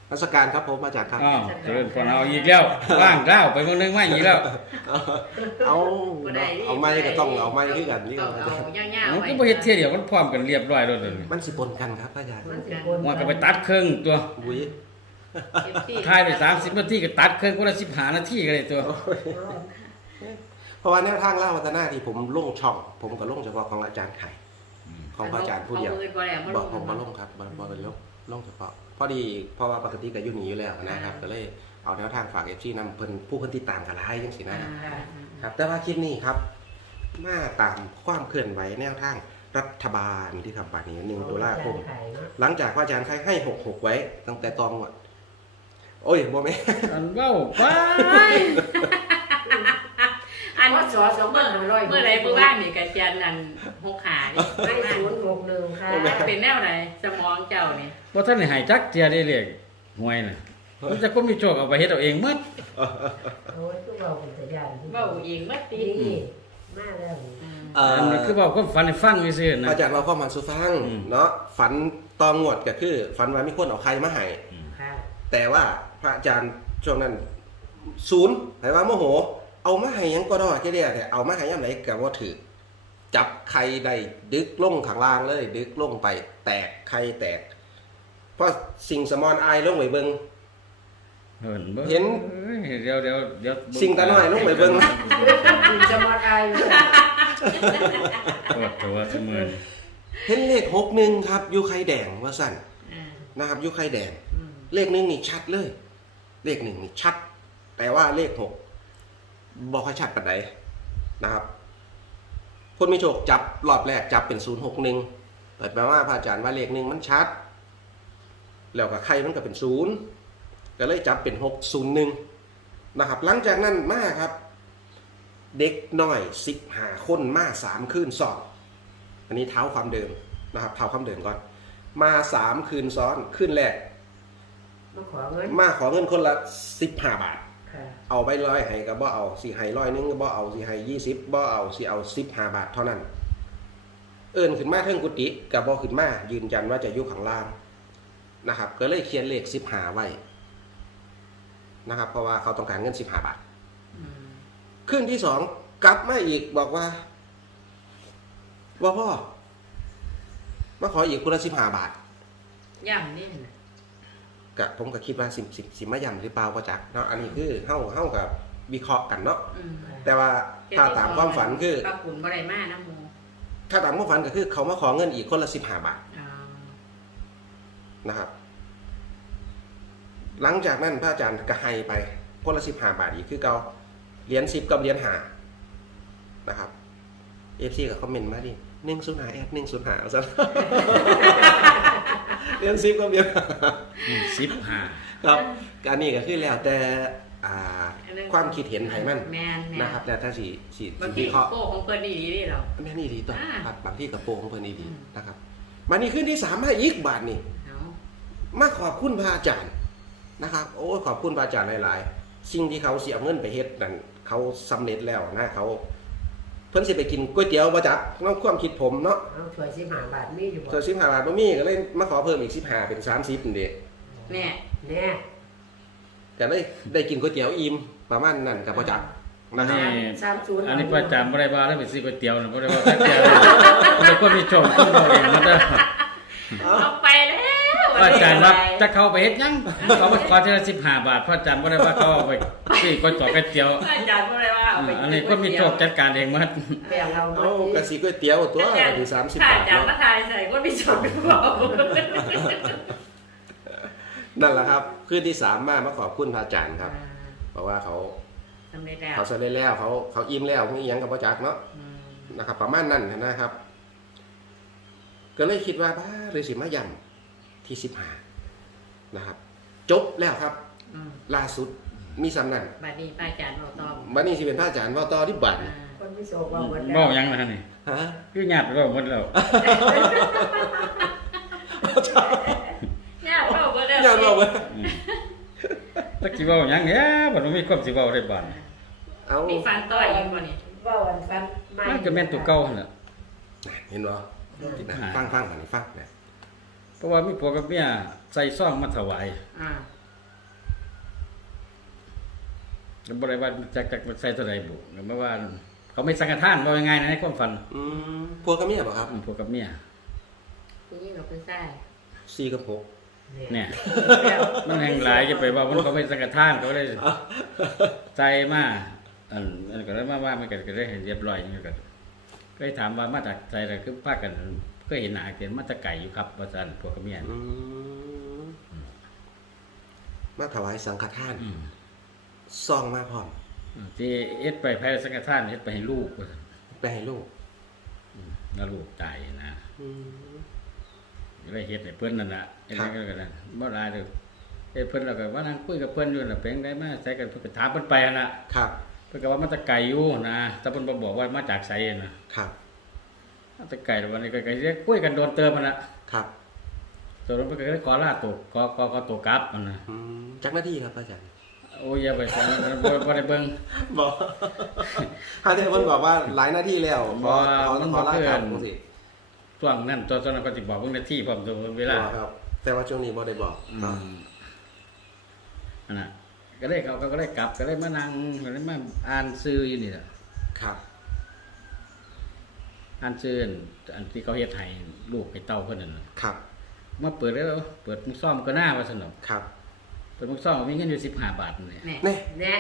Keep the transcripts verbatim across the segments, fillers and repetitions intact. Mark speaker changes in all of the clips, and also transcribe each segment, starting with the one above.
Speaker 1: ราชการครับผมอาจารย์ครับ
Speaker 2: อ้าวเจริญพรเอาอีกแล้วว่างเล่าไปคนนึงมาอีกแล้ว
Speaker 1: เอาเอาไม้ก็ต้องเอาไม้คือกันนี่
Speaker 3: ต้
Speaker 1: ก็
Speaker 3: องเอาย่างๆ
Speaker 2: มัน
Speaker 3: ไว้
Speaker 2: ก็บ่เฮ็ดเที่ยเดียวมันพร้อมกันเรียบร้อยแล้วนั่น
Speaker 1: มันสิปนกันครับอาจารย์
Speaker 2: มันก็ไปตัดเครื่องตัว
Speaker 1: บุ้ย
Speaker 2: ถ่ายไปสามสิบนาทีก็ตัดเครื่องคนละสิบห้านาทีก็ได้ตัว
Speaker 1: เพราะว่าแนวทางเล่าวัฒนาที่ผมลงช่อง ผมก็ลงเฉพาะของอาจารย์ไข่ของพระอาจารย์ผู้เดียวบอกผมมาลงครับบ่บ่เป็นลงลงเฉพาะพอดีเพราะว่าปกติก็อยู่นี่อยู่แล้วนะครับก็เลยเอาแนวทางฝาก เอฟ ซี นำเพิ่นผู้เพิ่นติดตามกันหลายจังซี่นะครับแต่ว่าคลิปนี้ครับมาตามความเคลื่อนไหวแนวทางรัฐบาลที่ทำป่านนี้หนึ่งตุลาคมหลังจากพระอาจารย์ไข่ให้หกหกไว้ตั้งแต่ตอนหมดโอ้ยบ่แม่
Speaker 2: อันเว้าไป
Speaker 3: อันว่าสอสองเมื่อเมื่อไรเมื่อว่างนี่กระเจียนอันหกขานี่
Speaker 4: ไม่ศูนย์หกหนึ่งค่ะ
Speaker 3: เป็นแนวไหนสมองเจ้านี่
Speaker 2: บ่ทันได้ให้จักเที่ยได้เรียกหวยน่ะมันจะก็มีโชคเอาไปเฮ็ดเอาเองหมด
Speaker 4: โอ้ยคือเบาเป็นสัญญาณ
Speaker 3: เว้าเองมัดตี
Speaker 4: ดีมากแล้ว
Speaker 1: เอ่
Speaker 2: อัน
Speaker 1: อ
Speaker 2: นั้นคือเว้าความฝันให้ฟังซื่อๆนะ
Speaker 1: อาจารย์เราเข้ามาสู่ฟัง
Speaker 2: อืม
Speaker 1: เนาะฝันตองวดก็คือฝันว่ามีคนเอาใครมาให้
Speaker 4: ค่ะ
Speaker 1: แต่ว่าพระอาจารย์ช่วงนั้นศูนย์หมายว่าโมโห เอามาให้หยังก็ได้แค่เดียวแต่เอามาให้ยามไหนก็บ่ถือจับใครได้ดึกลงข้างล่างเลย ดึกลงไปแตกใครแตก เพราะสิ่งสมอนอายลงไปเบิ่ง
Speaker 2: เห็นบ่
Speaker 1: เห็น
Speaker 2: อ้ยเดี๋ยวเดี๋ยวเดี๋ยว
Speaker 1: สิ่งตาน้อยลงไปเบิ่ง
Speaker 4: คุณจะมาอายเลย
Speaker 2: โทษตัวเสมอ
Speaker 1: เห็นเลขหกหนึ่งครับอยู่ไข่แดงว่าสั่นนะครับอยู่ไข่แดง เลขหนึ่งนี่ชัดเลย เลขหนึ่งนี่ชัด แต่ว่าเลขหกบอกให้ชัดปานใดนะครับคนมีโชคจับรอบแรกจับเป็นศูนย์หกหนึ่งแปลว่าพระอาจารย์ว่าเลขหนึ่งมันชัด แล้วก็ไข่มันก็เป็นศูนย์ก็เลยจับเป็นหกศูนย์หนึ่งนะครับ หลังจากนั้นมาครับ เด็กน้อยสิบห้าคนมาสามคืนซ้อนอันนี้เท้าความเดิมนะครับเท้าความเดิมก่อนมาสามคืนซ้อนคืนแรก
Speaker 4: มาขอเงิน
Speaker 1: มาขอเงินคนละสิบห้าบาท
Speaker 4: ค่ะ
Speaker 1: เอาไปร้อยให้ก็บ่เอาสิให้ร้อยนึงก็บ่เอาสิให้ยี่สิบบ่เอาสิเอาสิบห้าบาทเท่านั้น เอิ้นขึ้นมาเทิงกุฏิก็บ่ขึ้นมายืนยันว่าจะอยู่ข้างล่างนะครับ ก็เลยเขียนเลขสิบห้าไว้นะครับ เพราะว่าเขาต้องการเงินสิบห้าบาทคืนที่สองกลับมาอีกบอกว่าว่าพ่อมาขออีกคนละสิบห้าบาท
Speaker 3: ย่ำนี่นะ
Speaker 1: กะผมก็คิดว่าสิสิสิมาย่ำหรือเปล่าก็จักเนาะอันนี้คือเฮาเฮากับวิเคราะห์กันเนาะแต่ว่าถ้าตามความฝันคือ
Speaker 3: ปลาขุนบ่ได้มาน้ำมู
Speaker 1: ถ้าตามความฝันก็คือเขามาขอเงินอีกคนละสิบห้าบาทนะครับ หลังจากนั้นพระอาจารย์ก็ให้ไปคนละสิบห้าบาทอีกคือเก่าเหรียญสิบกับเหรียญห้านะครับเอฟซีกับคอมเมนต์มาดิหนึ่งศูนย์ห้าแอดหนึ่งศูนย์ห้าเอาซะ เหรียญสิบกับเหรียญห้า
Speaker 2: สิบห้า
Speaker 1: ครับการนี้ก็คือแล้วแต่อ่าความคิดเห็นไผมัน
Speaker 3: แม่นๆ
Speaker 1: นะครับแล้วถ้าสิสิ
Speaker 3: บาง
Speaker 1: สิ
Speaker 3: ที
Speaker 1: วิเคราะห์
Speaker 3: โก้ของเพิ่นดีดีเรา
Speaker 1: แม่นี่ดีต่อ
Speaker 3: อ่า
Speaker 1: ครับบางที่กับโปรงของเพิ่นนี่ดี
Speaker 3: อืม
Speaker 1: นะครับมานี่ขึ้นที่สามมาอีกบาทนี่
Speaker 3: เอา
Speaker 1: มาขอบคุณพระอาจารย์นะครับโอ้ยขอบคุณพระอาจารย์หลายๆสิ่งที่เขาเสียเงินไปเฮ็ดนั่นเขาสำเร็จแล้วนะเขาเพิ่นสิไปกินก๋วยเตี๋ยวบ่จักน้องความคิดผมเนาะ
Speaker 4: เอาถ้วยสิบห้าบาทมีอยู่บ่
Speaker 1: ส่วนสิบห้าบาทบ่มีก็เลยมาขอเพิ่มอีกสิบห้าเป็นสามสิบนี่เด้
Speaker 3: แน่
Speaker 4: เนี่ย
Speaker 1: ก็เลยได้กินก๋วยเตี๋ยวอิ่มประมาณนั้นก็บ่จักนะครับ
Speaker 4: สามศูนย์
Speaker 2: อันนี้ประจำบ่ได้ว่าแล้วไปซื้อก๋วยเตี๋ยวน่ะบ่ได้ว่าก๋วยเตี๋ยวมันเป็นคนมีโชคคนเอาเองมันเด้อ
Speaker 3: เอาไปแล้ว
Speaker 2: พระอาจารย์ว่าจะเข้าไปเฮ็ดหยังเขามาขอทีละสิบห้าบาทพระอาจารย์บ่ได้ว่าเขาเอาไปซื้อก๋วยเตี๋ยวก๋วยเตี๋ยว
Speaker 3: อาจารย์บ่ได้ว่าเอาไป
Speaker 2: อันนี้คนมีโชคจัดการเองหมด
Speaker 4: แบ่งเรา
Speaker 1: เอากระสีก๋วยเตี๋ยวตัวก็ถึงสามสิบบาท
Speaker 3: อาจารย์
Speaker 1: เนาะ
Speaker 3: มาทายใส่ก็มีโชคหรือเปล่า
Speaker 1: นั่นแหละครับคืนที่สามมามาขอบคุณพระอาจารย์ครับเพราะว่าเขา
Speaker 3: สำเร็จแล้ว
Speaker 1: เขาเสร็จแล้วเขาเขาอิ่มแล้วมีหยังกับพระจักเนาะ
Speaker 3: อืม
Speaker 1: นะครับ ประมาณนั้นนะครับ ก็เลยคิดว่าบ้าเลยสิมาย่ำที่สิบห้านะครับ จบแล้วครับ
Speaker 3: อืม
Speaker 1: ล่าสุดมีสำนัน
Speaker 3: บัดนี้ป้าอาจารย์เอาตอบ
Speaker 1: วันนี้สิเป็นพระอาจารย์ว่าต่อที่บัตร
Speaker 3: อ่า
Speaker 4: คนที่โศกว่าหมดแล้ว
Speaker 2: เว้าหยังล่ะนี่
Speaker 1: ฮะ
Speaker 2: คือญาติเว้าหมดแล้ว
Speaker 3: ญาติเว้าบ่ได้
Speaker 1: อย่าบอกว่า
Speaker 2: อืมจักสิเว้าหยังเนี่ยบ่ต้องมีความสิเว้าได้บาด
Speaker 1: เอา
Speaker 3: มีฟันต่อยอีกบ่นี่
Speaker 4: ว่าวันฟันไม่
Speaker 2: มันก็แม่นตัวเก่าหั่นน่ะ
Speaker 1: เห็นบ่
Speaker 2: สิบห้า
Speaker 1: ฟังฟังกันฟังเนี่ย
Speaker 2: เพราะว่ามีผัวกับเมียใส่ซองมาถวาย
Speaker 3: อ่า
Speaker 2: แล้วบ่ได้ว่าจะจะใส่เท่าใดบุไม่ว่า เขาไม่สังฆทานว่ายังไงนะในความฝัน
Speaker 1: อืมพวกกับเมียบ่ครับ
Speaker 2: พวกกับเมีย
Speaker 3: ผู้หญิงกับผู้ชาย
Speaker 1: สี่กับหก
Speaker 2: เนี่ยมันแห่งหลายจะไปว่ามันเขาไม่สังฆทานเขาเลยใจมากอันอันก็เลยมาว่ามันก็ก็ได้เห็นเรียบร้อยอย่างเงี้ยก็ก็เลยถามว่ามาจากใจอะไรคือพากันก็เห็นหนาเห็นมาจากไก่อยู่ครับว่าซั่นพวกกับเมีย
Speaker 1: อืมมาถวายสังฆทาน
Speaker 2: อืม
Speaker 1: ซองมาพร้อม
Speaker 2: ที่เอ็ดไปแพ้สังฆทานเอ็ดไปให้ลูกว่าซั่น
Speaker 1: ไปให้ลูก
Speaker 2: แล้วลูกตายนะ
Speaker 1: อืม
Speaker 2: ก็เลยเฮ็ดให้เพิ่นนั่นน่ะเฮ็ดให้กันกันนั่นบ่หลายเด้อเฮ็ดเพิ่นแล้วก็ว่านั่งคุยกับเพิ่นอยู่น่ะเป็นได้มาใส่กันเพิ่นก็ถามเพิ่นไปหั่นน่ะ
Speaker 1: ครับ
Speaker 2: เพิ่นก็ว่ามาจากไกลอยู่นะแต่เพิ่นบ่บอกว่ามาจากไสนะครับ มาจากไกลแล้ววันนี้ก็ก็สิคุยกันโดนเติมมันน่ะ
Speaker 1: ครับ
Speaker 2: ตอนนั้นเพิ่นก็เลยขอลาตัวขอขอขอตัวกลับมันน่ะ
Speaker 1: อืมจักหน้าที่ครับอาจารย์
Speaker 2: โอ้ยอย่าไปสั่นบ่บ่ได้เบิ่ง
Speaker 1: บอกถ้าที่คนบอกว่าหลายหน้าที่แล้วขอขอ
Speaker 2: มัน
Speaker 1: ข
Speaker 2: บ่
Speaker 1: อลา
Speaker 2: เกิ
Speaker 1: ครับ
Speaker 2: น
Speaker 1: สิ
Speaker 2: ช่วงนั้นตอนนั้นก็สิบอกเบิ่งหน้าที่พร้อมตัวเวลา
Speaker 1: บอกครับ แต่ว่าช่วงนี้บ่ได้บอก
Speaker 2: อื
Speaker 1: เนาะ
Speaker 2: มอันน่ะก็ได้เขาก็ได้กลับก็ได้มานั่งก็ได้มาอ่านซื่ออยู่นี่ล่ะ
Speaker 1: ครับ
Speaker 2: อันเชิญอันที่เขาเฮ็ดให้ลูกให้เต้าเพิ่นนั่นน่ะ
Speaker 1: ครับ
Speaker 2: มาเปิดแล้วเปิดมุกซ่อมก็หน้าว่าซั่นดอก
Speaker 1: ครับ
Speaker 2: เปิดมุกซ่อมมีเงินอยู่สิบห้าบาทนี่
Speaker 3: แน่
Speaker 1: แน่
Speaker 3: แน่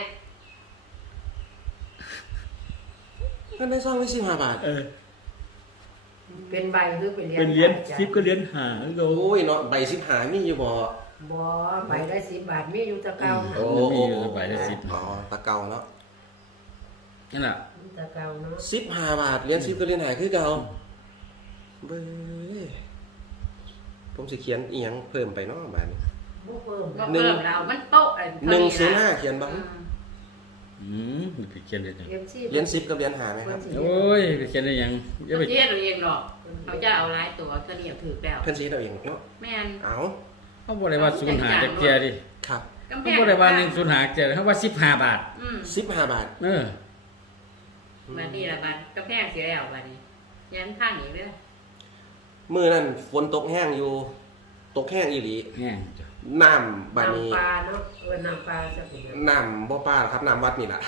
Speaker 1: เงินในซองไม่สิบห้าบาท
Speaker 2: เออ
Speaker 4: เป็นใบคือเป็นเหรียญ
Speaker 2: เป็นเหรียญสิบก็เหรียญห้าโล
Speaker 1: โอ้ยเนาะใบสิบหามีอยู่บ่
Speaker 4: บ่ใบได้สิบบาทมีอยู่แตะเก่า
Speaker 1: โอ้
Speaker 2: มันมี
Speaker 1: โอ้
Speaker 2: อยู่ใบละสิบ
Speaker 1: อ๋อตะเกาเนาะ
Speaker 2: นั่นล่ะ
Speaker 4: มีแตะเก่าเนาะ
Speaker 1: สิบห้าบาทเหรียญสิบก็เหรียญหาคือเก่าเบ้ยผมสิเขียนอีหยังเพิ่มไปเนาะบาดนี้
Speaker 4: บ่เพิ่ม
Speaker 3: ก็เพิ่มเรามันโต๊ะ
Speaker 1: หนึ่งศูนย์ห้าเขียนบ้าง
Speaker 2: อืมไปเขียนได้จัง
Speaker 4: เหรียญสิบ
Speaker 1: เหรียญสิบกับเหรียญหาไหมครับ
Speaker 2: โอ้ยไปเขียนได้หยังอย่าไป
Speaker 3: เทียเราเองหรอกเขาจะเอาหลายตัวตัวนี้ถือแล้ว
Speaker 1: เพิ่นสิเอาเองเนาะ
Speaker 3: แม่น
Speaker 1: เอา
Speaker 2: เขาบ่ได้ว่าศูนย์หาจักเจียดิ
Speaker 1: ครับ
Speaker 3: กำแพ
Speaker 2: เขา
Speaker 3: ง
Speaker 2: บ่ได้ว่าหนึ่งศูนย์หาเจียเขาว่าสิบห้าบาท
Speaker 3: อืม
Speaker 1: สิบห้าบาท
Speaker 2: เออ
Speaker 3: บัดนี้ละบัดกำแพงเสียแล้วบัดนี้ยันข้างอีกเด้อ
Speaker 1: มื้อนั้นฝนตกแห้งอยู่ ตกแห้งอีหลี
Speaker 2: แห้ง
Speaker 1: น้ำบาดนี้
Speaker 4: น้ำปลาเนาะเออน้ำปลาจะเป็นหยัง
Speaker 1: น้ำบ่ป้าครับน้ำวัดนี่ล่ะ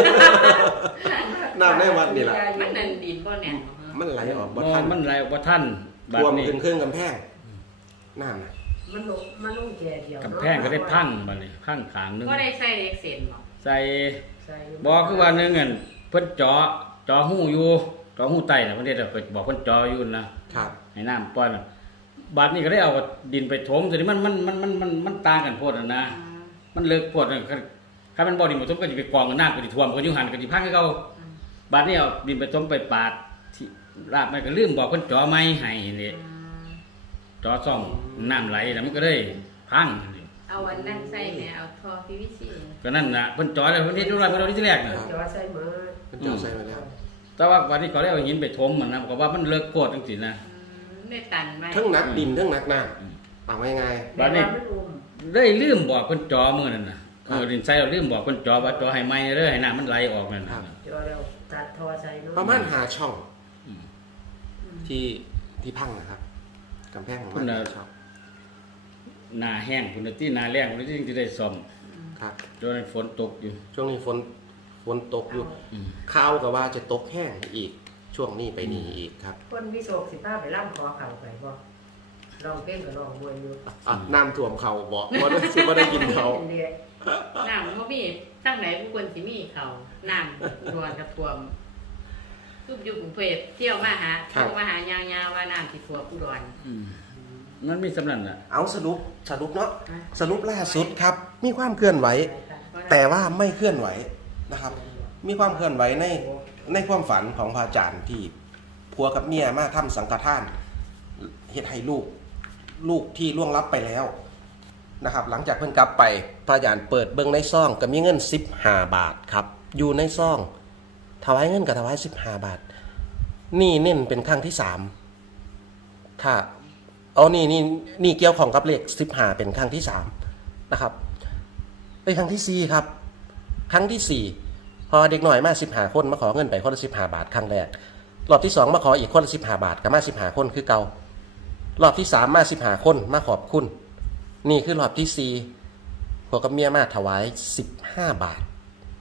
Speaker 1: น้ำในวัดนี่ล่ะ
Speaker 3: มันนั่นดินบ่แน่นบ่ฮะ
Speaker 1: มันไหลออกบ่
Speaker 2: บ่
Speaker 1: ทัน
Speaker 2: มันไหลออกบ่ทันบาด
Speaker 1: ท่วม
Speaker 2: นี้
Speaker 1: ขึ้นเครื่องกำแพงน้ำน่ะ
Speaker 4: มันลงมันลงแก่เดียวเนาะ
Speaker 2: กำแพงก็ได้พังบาดนี้พังขางหนึง
Speaker 3: ก็ได้ใส่เล็กเส้นบ่
Speaker 2: ใส่
Speaker 4: ใส่
Speaker 2: บอกคือว่าหนึงอันเพิ่นเจาะเจาะหูอยู่เจาะหูไตน่ะเพิ่นเฮ็ดให้บอกเพิ่นเจาะอยู่นะครับ ให้น้ำปล่อยน่ะบาดนี้ก็ได้เอาดินไปถมแต่นี่มันมันมันมันมันมันต่างกันโพดน่ะนะ
Speaker 3: อืม
Speaker 2: มันเลิกโพดน่ะคันคันมันบ่ดินไปถมก็สิไปกองกันน้ำก็สิท่วมก็อยู่หั่นก็สิพังคือเก่า
Speaker 3: อืม
Speaker 2: บาดนี้เอาดินไปถมไปปาดที่ราบมันก็ลืมบอกเพิ่นเจาะไม้ให้นี่
Speaker 3: อืม
Speaker 2: เจาะซ่องน้ำไหลแล้วมันก็เลยพัง
Speaker 3: เอาอันนั้นใส่แม่เอาท่อ พี วี ซี
Speaker 2: ก็นั่นน่ะเพิ่นเจาะแล้วเพิ่นเฮ็ดดูไรเพิ่นเอาที่แรกน่ะ
Speaker 4: จอใส่มือ
Speaker 1: เพิ่นเจ้าใส่มาแล้ว
Speaker 2: แต่ว่าวันนี้เขาได้เอาหินไปถมมันนะก็ว่ามันเลิกโพดจังซี่นะ
Speaker 3: อืมได้ตันไว้
Speaker 1: ทั้งหนักดินทั้งหนักน้ำเอาง่าย
Speaker 2: บาดนี้
Speaker 4: มันอุ้ม
Speaker 2: ได้ลืมบอกเพิ่นจอมื้อนั้นน่ะเออดินใส่เราลืมบอกเพิ่นจอว่าจอให้ใหม่เด้อให้น้ำมันไหลออกนั่นน่ะ
Speaker 4: จอแล้วตัดทอใส่เนาะ
Speaker 1: ๆประมาณหาช่อง
Speaker 2: อืม
Speaker 1: ที่ที่พังนะครับกำแพงของมันหาช่อง
Speaker 2: หน้าแห้งพุ่นน่ะที่หน้าแล้งพุ่นน่ะที่สิได้ซ่อม
Speaker 1: ครับ
Speaker 2: จนฝนตกอยู่
Speaker 1: ช่วงนี้ฝนฝนตกอยู่
Speaker 2: อืม
Speaker 1: ข่าวก็ว่าจะตกแห้งอีกช่วงนี้ไปนี่อีกครับ
Speaker 4: คนวิโศกสิพาไปล่ำขอเขาไปบ่ลองเต้นกับลองมวยอยู่
Speaker 1: อ่ะน้ำท่วมเขาบอกว่าได้สิว่าได้กินเขา
Speaker 4: เรียน
Speaker 3: น้ำบ่มีทั้งไหนผู้คนสิมีเขาน้ำรวนกระท่วมทุบอยู่กรุงเทพเที่ยวมาหาเที่ยวมาหายางๆว่าน้ำสิท่วมอุดร
Speaker 2: อืมมันมีสำนันน่ะ
Speaker 1: เอาสรุปสรุปเนาะ
Speaker 3: ฮะ
Speaker 1: สรุปล่าสุดครับ มีความเคลื่อนไหว แต่ว่าไม่เคลื่อนไหวนะครับ มีความเคลื่อนไหวในในความฝันของพระอาจารย์ที่ผัวกับเมียมาทำสังฆทานเฮ็ดให้ลูก ลูกที่ล่วงลับไปแล้วนะครับ หลังจากเพิ่นกลับไปพระอาจารย์เปิดเบิ่งในซองก็มีเงินสิบห้าบาทครับ อยู่ในซองถวายเงินกับถวายสิบห้าบาท นี่เน้นเป็นครั้งที่สามค่ะเอานี่นี่นี่เกี่ยวของกับเลขสิบห้าเป็นครั้งที่สามนะครับเป็นครั้งที่สี่ครับ ครั้งที่สี่พอเด็กหน่อยมาสิบห้าคนมาขอเงินไปคนละสิบห้าบาทครั้งแรกรอบที่สองมาขออีกคนละสิบห้าบาทก็มาสิบห้าคนคือเก่ารอบที่สามมาสิบห้าคนมาขอบคุณ นี่คือรอบที่สี่พวกกับเมียมาถวายสิบห้าบาท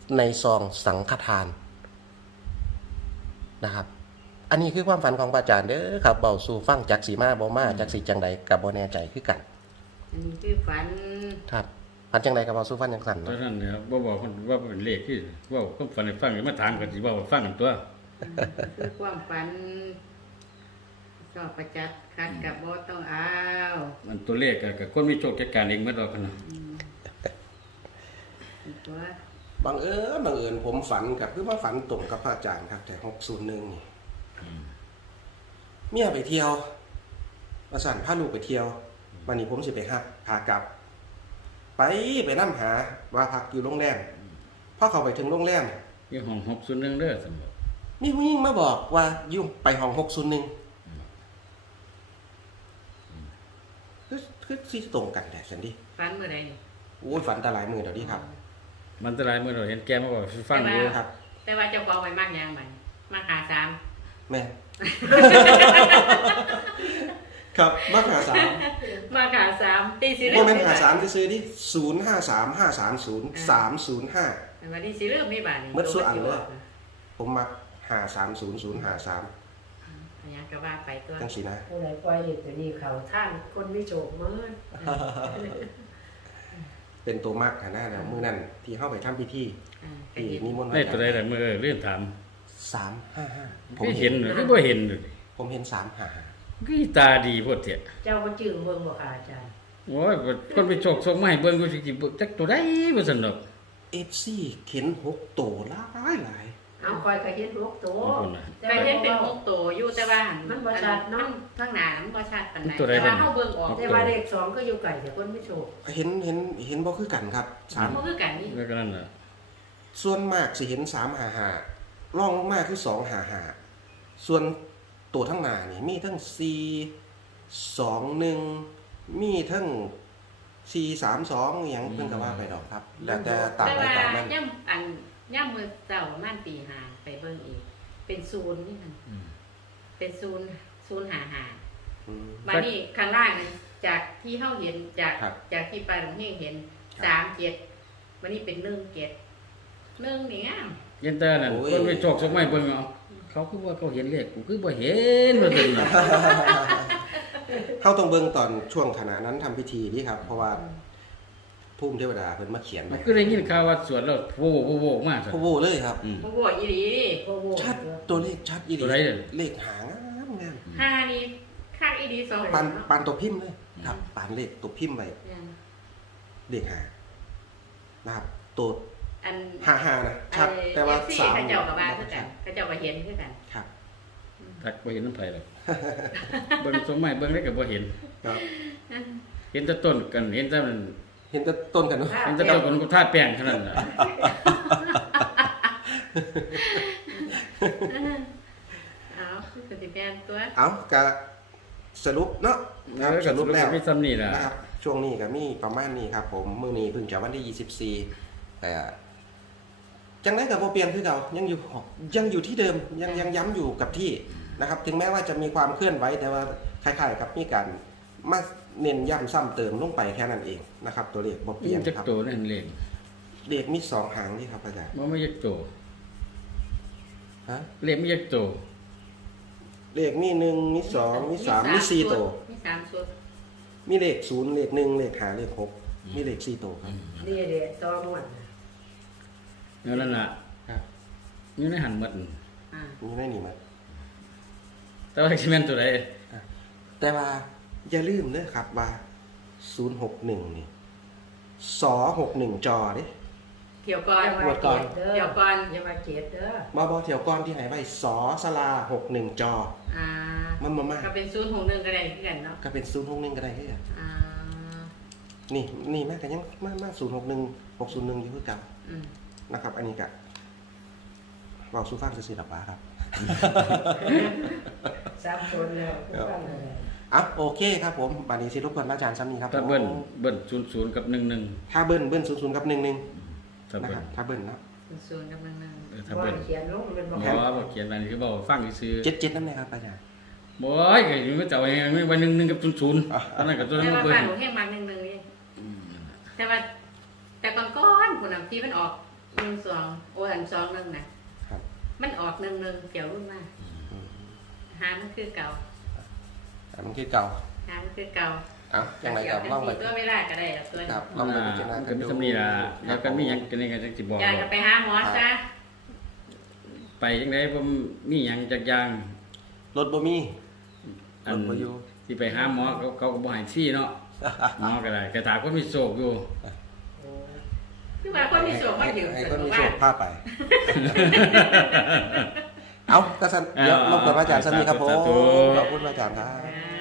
Speaker 1: ในซองสังฆทานนะครับ อันนี้คือความฝันของพระอาจารย์เด้อครับเบาสู่ฟังจากสีมาบ่มาจากสีจังใดกับบ่แน่ใจคือกัน
Speaker 3: อันนี้คือฝัน
Speaker 1: ครับฝันจังใดกับเบาสู่ฟังจังสั่น
Speaker 2: ตอน
Speaker 1: เนาะ
Speaker 2: นั้นเนี่ยบ่บอกคนว่าเป็นเลขที่เว่าก็ฝันให้ฟังมาถามกันสิเว่าให้ฟังกันตัว
Speaker 3: คือความฝันชอบประจัดคัดกับบ่ต้องเอา
Speaker 2: มันตัวเลขก็กับคนมีโชคจัดการเองหมดดอกกันเนาะ
Speaker 3: ตัว
Speaker 1: บังเอิญบังเอิญผมฝันกับคือว่าฝันตรงกับพระอาจารย์ครับ แต่หกศูนย์หนึ่งนี่เมียไปเที่ยวมาสั่นพาลูกไปเที่ยววันนี้ผมสิไปฮักพากลับ ไปไปนั่หาว่าพักอยู่โรงแรมพอเข้าไปถึงโรงแรม
Speaker 2: อยู่ห้องหกศูนย์หนึ่งเด้อสมบัติ
Speaker 1: มีผู้หญิงมาบอกว่าอยู่ไปห้องหกศูนย์หนึ่งคือคือสิตรงกันแต่สันดิ
Speaker 3: ฝันเมื่อใดนี่
Speaker 1: โอ้ยฝันตาหลายมือเดี๋ยวนี้ครับ
Speaker 2: มันจะหลายมื้อเราเห็นแกมาบอกให้ฟังอยู่
Speaker 1: ครับ
Speaker 3: แต่ว่าเจ้าของไว้มากยังมันมากหาสาม
Speaker 1: แม่ ครับมาหาสาม
Speaker 3: มากหาสามตีสิ
Speaker 1: โมเมนต์หาสามจะซื้อที่ศูนย์ห้าสามห้าสามศูนย์สามศูนย์ห้า
Speaker 3: วันนี้สิเริ่มมีบาทนี่
Speaker 1: เมื่อส่วนอันเลย ผมมาหาสามศูนย์ศูนย์หาสาม
Speaker 3: อันนี้ก็ว่าไปตัว
Speaker 1: ตั้งสีนะ
Speaker 4: ผู้ใดปล่อยเด็กตัวนี้เขาท่านคนไม่โจกเมื่อ
Speaker 1: เป็นตัวมากขนาดนั้นมือนั่นที่เข้าไปทำพิธี
Speaker 3: อ่าก็
Speaker 1: ที่
Speaker 3: เห็น
Speaker 1: นิมนต์
Speaker 2: ได้ตัวใดล่ะมื้อเรื่องถาม
Speaker 1: สามห้าห้าผม
Speaker 2: คือ
Speaker 1: เห็
Speaker 2: เห็
Speaker 1: น
Speaker 2: นหรือบ่เห็นเลย
Speaker 1: ผมเห็นสามห้าห้า
Speaker 2: คือตาดีโพดเถอะ
Speaker 4: เจ้าก็จื่อเมืองบ่ค่ะอาจารย์
Speaker 2: โอ้ยคนไปโชคส่งมาให้เบิ่งกูสิเบิ่งจักตัวใดบ่ซั่นดอก
Speaker 1: เอฟซีเข็นหกโตหลายหลาย
Speaker 4: เอาคอยก็เห็นลูกโต
Speaker 3: ไปเห็นเป็นหกตัวอยู่แต่ว่า
Speaker 4: มันบ่ชัดเนาะ
Speaker 3: ข้างหน้ามันบ่ชัดปานใดแต่ว่าเฮาเบิ่งออก
Speaker 4: แต่ว่าเลขสองก็อยู่ไกลแต่คนไม่โจก
Speaker 1: เห็นเห็นเห็นบ่คือกันครับสาม
Speaker 3: มันคือกันนี่
Speaker 2: แล้วก็นั่นน่ะ
Speaker 1: ส่วนมากสิเห็นสามหาหาล่องลงมาคือสองหาหาส่วนตัวทั้งหน้านี่มีทั้งสี่สองหนึ่งมีทั้งสี่สามสองอย่างเพิ่นก็ว่าไปดอกครับ แล้วแต่ต่าง
Speaker 3: แต่
Speaker 1: ไป
Speaker 3: ว่า
Speaker 1: ต่างมัน
Speaker 3: ย่ำอันย่ำมื้อเช้าประมาณตีห้าไปเบิ่งอีก เป็นศูนย์นี่นั่น
Speaker 2: อืม
Speaker 3: เป็นศูนย์ศูนย์หาหา
Speaker 1: อืม
Speaker 3: บัดนี้ข้างล่างนี่จากที่เฮาเห็นจาก
Speaker 1: ครับ
Speaker 3: จากที่ปลาหลวงเฮงเห็นสามเจ็ดบัดนี้เป็นหนึ่งเจ็ดหนึ่งนี่งาม
Speaker 2: เห็นแต่นั่นคนไปโชคส่งมาให้เบิ่งเอาเขาคือว่าเขาเห็นเลขกูคือบ่เห็นว่าซั่นน่ะ
Speaker 1: เข้าตรงเบิ่งตอนช่วงขณะนั้นทำพิธีนี่ครับ เพราะว่าภูมิเทวดาเพิ่นมาเขียน
Speaker 2: มั
Speaker 1: ไว้
Speaker 2: นก็ได้ยินข่าวว่าสวดแล้วโว้โว้โว้มาซั่น
Speaker 1: โอ้โหเลยครับ
Speaker 2: อืม
Speaker 3: บ่บ่อีหลีดิ
Speaker 4: โอ้โห
Speaker 1: ชัดตัวเลขชัดอีหลี
Speaker 2: ตัวไหนเนี่ย
Speaker 1: เลขหางามงาม
Speaker 3: ห้านี่คักอีหลีสอง
Speaker 1: ปาน
Speaker 3: เนาะ
Speaker 1: ปานตัวพิมพ์เลยครับปานเลขตัวพิมพ์ไว้
Speaker 3: เนี่ย
Speaker 1: เลขหางนะครับตัว
Speaker 3: อัน
Speaker 1: หาหานะชัดแต่ว่า
Speaker 3: เอฟซี
Speaker 1: สาม
Speaker 3: เขาเจ้ากับว่าคือกันเขาเจ้าก็เห็นคือกัน
Speaker 1: ครับ
Speaker 2: ทักบ่เห็นน้ำไผหรอก เบิ่งส่งมาให้เบิ่งได้ก็บ่เห็น
Speaker 1: ครับ
Speaker 2: เห็นแต่ต้นกันเห็นแต่มัน
Speaker 1: เห็นแต่ต้นกันเนาะ
Speaker 2: เห็นแต่ต้นคนก็ทาแป้งเท่านั้นน่ะ
Speaker 3: เอาคือปฏิแปลงตัว
Speaker 1: เอากะสรุปเนาะครับ
Speaker 2: แล้ว
Speaker 1: ส
Speaker 2: ก็
Speaker 1: รุปแล้ว
Speaker 2: มีซ้ำนี่ล่ะ
Speaker 1: นะครับช่วงนี้ก็มีประมาณนี้ครับ ผมมื้อนี้เพิ่งจะวันที่ยี่สิบสี่แต่จังไดก็บ่เปลี่ยนคือเก่ายังอยู่ยังอยู่ที่เดิมยังยังย้ำอยู่กับที่นะครับ ถึงแม้ว่าจะมีความเคลื่อนไหวแต่ว่าคล้ายๆกับมีการมาเน้นย้ำซ้ำเติมลงไปแค่นั้นเองนะครับ ตัวเลขบ่เป
Speaker 2: มี
Speaker 1: ลี่ยน
Speaker 2: จัก
Speaker 1: ครับ
Speaker 2: โตนั่นเลข
Speaker 1: เลขมีสองหางนี่ครับอาจารย์
Speaker 2: บ่มีจักโต
Speaker 1: ฮะ
Speaker 2: เลขมีจักโต
Speaker 1: เลขมีหนึ่งมีสองมีสามมีสี่ตัว
Speaker 3: มีสามชุด
Speaker 1: มีเลขศูนย์เลขหนึ่งเลขห้าเลขหกมีเลขสี่ตัวครับ
Speaker 4: นี่เด็ดตอม่วน
Speaker 2: นั่นน่ะ
Speaker 1: ครับ
Speaker 2: อยู่ในหันหมด
Speaker 3: อ่า
Speaker 1: มีได้นี่มั้ย
Speaker 2: แต่ว่าสิแม่นตัวใด
Speaker 1: แต่ว่าอย่าลืมเด้อครับว่าศูนย์หกหนึ่งนี่สอหกหนึ่งจอเด้
Speaker 3: เที่ยวก่อน
Speaker 1: หมดก่อน
Speaker 4: เด้อ
Speaker 3: เที่ยวก่อน
Speaker 4: อย่ามาเจ็ดเด้อ
Speaker 1: มาบอเถียวก้อนที่หายไปสอสลาหกหนึ่งจอ
Speaker 3: อ่า
Speaker 1: มันมามา
Speaker 3: ก็เป็นศูนย์หกหนึ่งก็ได้คือกันเนาะ
Speaker 1: ก็เป็นศูนย์หกหนึ่งก็ได้เด้อ
Speaker 3: อ่า
Speaker 1: นี่นี่แม่กันยังมามาศูนย์หกหนึ่งหกศูนย์หนึ่งอยู่คือเก่า
Speaker 3: อืม
Speaker 1: นะครับ อันนี้กะบอกสู้ฟังซื่อๆหลับป้าครับ
Speaker 4: สามคนแล้วฟังเลย
Speaker 1: อ่ะโอเคครับผมบัดนี้สิรบกวนอาจารย์ซ้ำนี้ครับ
Speaker 2: ถ้าเบิ้ล
Speaker 1: ผม
Speaker 2: เบิ้ลศูนย์ๆกับหนึ่งหนึ่ง
Speaker 1: ถ้าเบิ้ลเบิ้ลศูนย์ศูนย์กับหนึ่งหนึ่ง
Speaker 2: ถ้า
Speaker 1: นะ
Speaker 2: เบิ้
Speaker 1: ค
Speaker 2: ล
Speaker 1: รับถ้าเบิ้ลนะ
Speaker 3: ศูนย์กับหนึ่งหนึ่ง
Speaker 2: เออถ้า
Speaker 4: ว่า
Speaker 2: เบิ้ล
Speaker 4: เขียนลงเป็นบ่
Speaker 2: บ่บ่เขียนอันนี้คือบ่ฟังซื่อ
Speaker 1: เจ็ดเจ็ดนั่นเลยครับอาจารย์
Speaker 2: ๆบ่ยก็อยู่มันจะเอาอย่างนี้วันหนึ่งหนึ่งกับศูนย์ๆอันนั้นก็ตัวนั้น
Speaker 3: แต่
Speaker 2: มัน
Speaker 3: ว่า
Speaker 2: เบิ้
Speaker 3: บ้า
Speaker 2: ล
Speaker 3: นหนูให้มาหนึ่งหนึ่งนี่แต่ว่าแต่ก่อนก้อนๆคุณน่ะที่มันออกหนึ่งสองโอ้อันสองหนึ่งนะครับ มันออกหนึ่งหนึ่งเกี่ยวรุ่นมากหามันคือเก่า
Speaker 1: อันมันคือเก่า
Speaker 3: หามันคือเก่า
Speaker 1: เอ้าอย่างไรกับล่องไป
Speaker 3: ตัวไม่ได้ก็ได้ละตัว
Speaker 1: ครับ
Speaker 2: อ่าก็มีสำนีล่ะแล้วก็มีหยังกันนี่ก็จังสิบอก
Speaker 3: อยาก
Speaker 2: ว่า
Speaker 3: จะไปหาหมอซะ
Speaker 2: ไปจังไดผมมีหยังจักอย่าง
Speaker 1: รถบ่มี
Speaker 2: อัน
Speaker 1: รถบ่อยู่
Speaker 2: ที่ไปหาหมอเขาเขาก็บ่ให้ฟรีเนาะหมอก็ได้แต่ถามคนมีโศกอยู่
Speaker 3: คือว่าคนมีโศกมาอยู่
Speaker 1: ให้
Speaker 3: ส
Speaker 1: คน
Speaker 3: นุ
Speaker 1: มี
Speaker 3: ก
Speaker 1: โช
Speaker 3: ว่า
Speaker 1: คพาไป เอากระสันเดี๋ยวลงกับพระอาจารย์สันนี้ครับผม
Speaker 2: สาธุ
Speaker 1: ขอบคุณพระอาจารย์ครับ
Speaker 3: อ่า